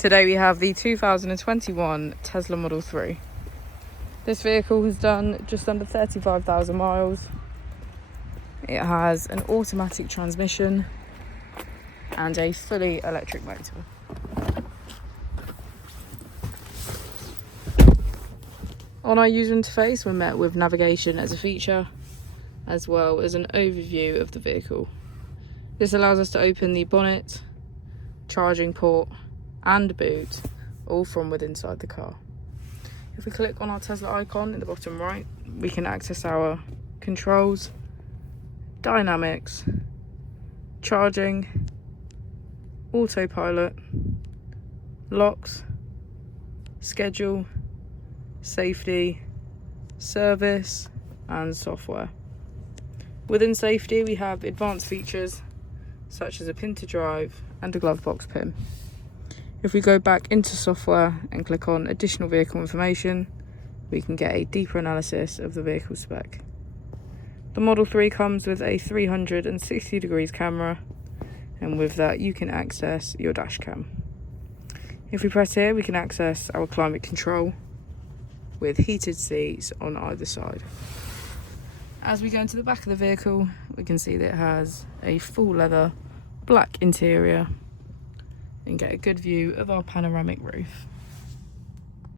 Today we have the 2021 Tesla Model 3. This vehicle has done just under 35,000 miles. It has an automatic transmission and a fully electric motor. On our user interface, we're met with navigation as a feature, as well as an overview of the vehicle. This allows us to open the bonnet, charging port, and boot, all from within inside the car. If we click on our Tesla icon in the bottom right, we can access our controls, dynamics, charging, autopilot, locks, schedule, safety, service, and software. Within safety, we have advanced features such as a pin to drive and a glove box pin. If we go back into software and click on additional vehicle information, we can get a deeper analysis of the vehicle spec. The Model 3 comes with a 360 degrees camera, and with that you can access your dash cam. If we press here, we can access our climate control with heated seats on either side. As we go into the back of the vehicle, we can see that it has a full leather black interior and get a good view of our panoramic roof.